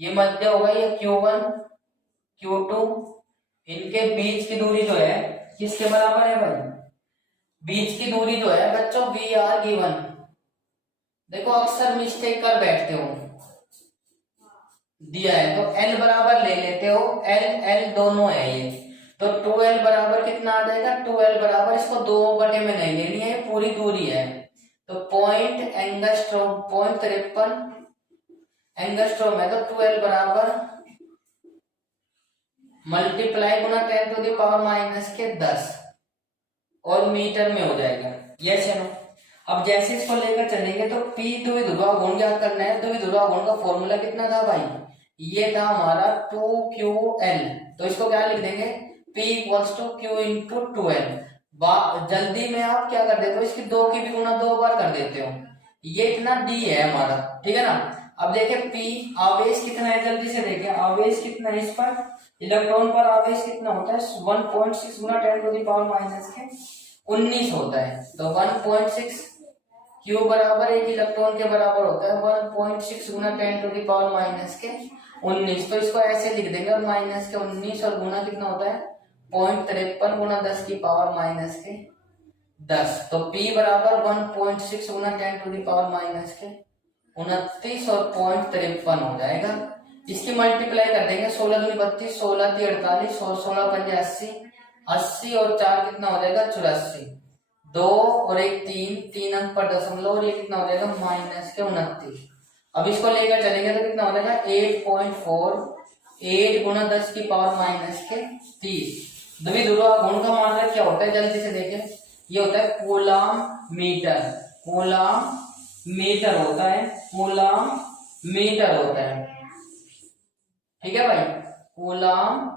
ये मध्य होगा, ये Q1 Q2, इनके बीच की दूरी जो है किसके बराबर है भाई, बीच की दूरी जो है बच्चों VR गिवन। देखो अक्सर मिस्टेक कर बैठते हो, दिया है तो L बराबर ले लेते हो, L दोनों है ये, तो 2L बराबर कितना आ जाएगा, 2L बराबर, इसको 2 में नहीं लेनी है, पूरी दूरी है, तो 0.53 एंगस्ट्रॉम है, तो 2L बराबर मल्टीप्लाई गुना 10⁻⁻10 और मीटर में हो जाएगा, ये चलो। अब जैसे इसको लेकर चलेंगे तो P द्विध्रुव आघूर्ण ज्ञात करना है। द्विध्रुव आघूर्ण का फॉर्मूला कितना था भाई, ये था हमारा 2QL, तो इसको क्या लिख देंगे, P = Q × 2L। जल्दी में आप क्या कर देते हो, इसकी 2 की भी गुना 2 बार कर देते हो, ये इतना D है हमारा, ठीक है ना। अब देखें P आवेश कितना है, जल्दी से देखें आवेश कितना है, इस पर इलेक्ट्रॉन पर आवेश कितना होता है, 1.6 गुना 10⁻⁻19 होता है, तो 1.6 Q बराबर एक इलेक्ट्रॉन के बराबर होता है 1.6 गुना 10⁻⁻19, तो इसको ऐसे लिख देंगे, और -19 और गुना कितना होता है 0.53 गुना 10⁻10, तो P बराबर 1.6 गुना 10⁻⁻29 और 0.53 हो जाएगा। इसकी मल्टीप्लाई कर देंगे, 16 दूनी 32, 16 × 48 और 16 × 5 80, 80 और 4 कितना हो जाएगा 84, 2 और 1 3 अंक पर दशमलव, और ये कितना हो जाएगा -29। अब इसको लेकर चलेंगे तो कितना हो जाएगा 8.48 गुना 10⁻⁻30। द्विध्रुव आघूर्ण का मात्रक क्या होता है, जल्दी से देखें, ये होता है कूलम मीटर, कूलम मीटर होता है, कूलम मीटर होता है, ठीक है भाई, कूलम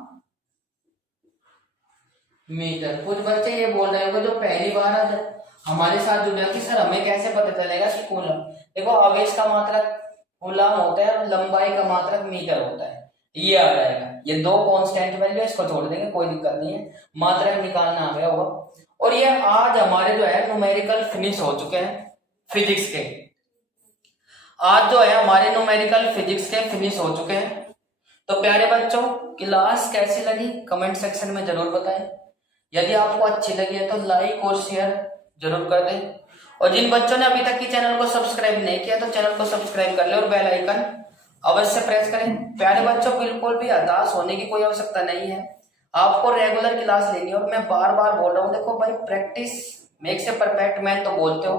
मीटर। कुछ बच्चे ये बोल रहे होंगे जो पहली बार हमारे साथ जुड़े कि सर हमें कैसे पता चलेगा कि कूलम, देखो आवेश का मात्रक कूलम होता है और लंबाई का मात्रक मीटर होता है, ये आ जाएगा। ये 2 कांस्टेंट वैल्यू, इसको छोड़ देंगे, कोई दिक्कत नहीं है, मात्रक निकालना आ गया होगा। और ये आज हमारे जो है न्यूमेरिकल फिनिश हो चुके हैं फिजिक्स के, आज जो है हमारे न्यूमेरिकल फिजिक्स के फिनिश हो चुके हैं। तो प्यारे बच्चों क्लास कैसी लगी कमेंट सेक्शन में जरूर बताएं, यदि आपको अच्छी लगी है तो लाइक और शेयर जरूर कर दें, और जिन बच्चों ने अभी तक की चैनल को सब्सक्राइब नहीं किया तो चैनल को सब्सक्राइब कर ले और बेल आइकन अवश्य प्रेस करें। प्यारे बच्चों बिल्कुल भी हताश होने की कोई आवश्यकता नहीं है, आपको रेगुलर क्लास लेनी है। और मैं बार बार बोल रहा हूँ, देखो भाई practice makes a perfect man तो बोलते हो,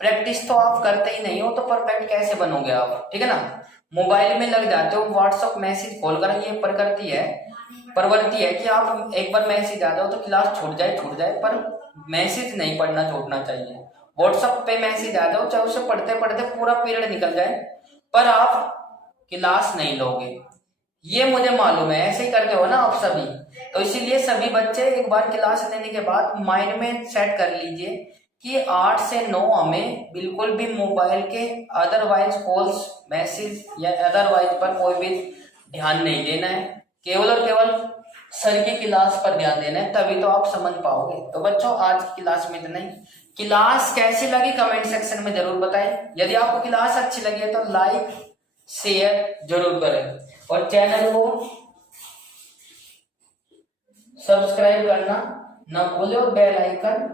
प्रैक्टिस तो आप करते ही नहीं हो तो परफेक्ट कैसे बनोगे आप, ठीक है ना। मोबाइल में लग जाते हो, व्हाट्सएप मैसेज खोलकर, ये प्रवृत्ति है कि आप एक बार मैसेज आ जाओ तो क्लास छूट जाए, पर मैसेज नहीं पढ़ना छोड़ना चाहिए। व्हाट्सएप पे मैसेज आ जाओ, चाहे उसे पढ़ते पढ़ते पूरा पीरियड निकल जाए, पर आप क्लास नहीं लोगे, ये मुझे मालूम है, ऐसे ही करते हो ना आप सभी। तो इसीलिए सभी बच्चे एक बार क्लास लेने के बाद माइंड में सेट कर लीजिए कि 8 से 9 हमें बिल्कुल भी मोबाइल के अदरवाइज कॉल्स, मैसेज या अदरवाइज पर कोई भी ध्यान नहीं देना है, केवल और केवल सर की क्लास पर ध्यान देना है, तभी तो आप समझ पाओगे। तो बच्चों आज की क्लास में इतना ही। क्लास कैसी लगी कमेंट सेक्शन में जरूर बताएं, यदि आपको क्लास अच्छी लगी है तो लाइक शेयर जरूर करें, और चैनल को सब्सक्राइब करना ना भूले और बेल आइकन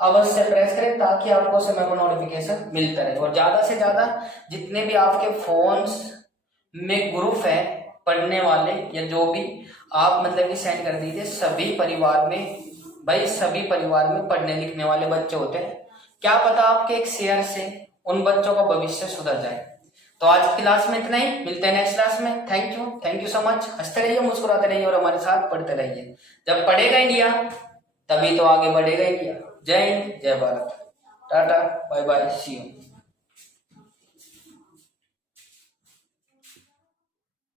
अवश्य प्रेस करें ताकि आपको समय पर नोटिफिकेशन मिलता रहे। और ज्यादा से ज्यादा जितने भी आपके फोन्स में ग्रुप है पढ़ने वाले या जो भी आप मतलब कि सेंड कर दीजिए। सभी परिवार में भाई, सभी परिवार में पढ़ने लिखने वाले बच्चे होते हैं, क्या पता आपके एक शेयर से उन बच्चों का भविष्य सुधर जाए। तो आज की क्लास में इतना ही, मिलते हैं नेक्स्ट क्लास में। Thank you so much. हंसते रहिए, मुस्कुराते रहिए और हमारे साथ पढ़ते रहिए। जब पढ़ेगा इंडिया तभी तो आगे बढ़ेगा इंडिया। जय हिंद, जय Bharat, tata, bye bye, see you.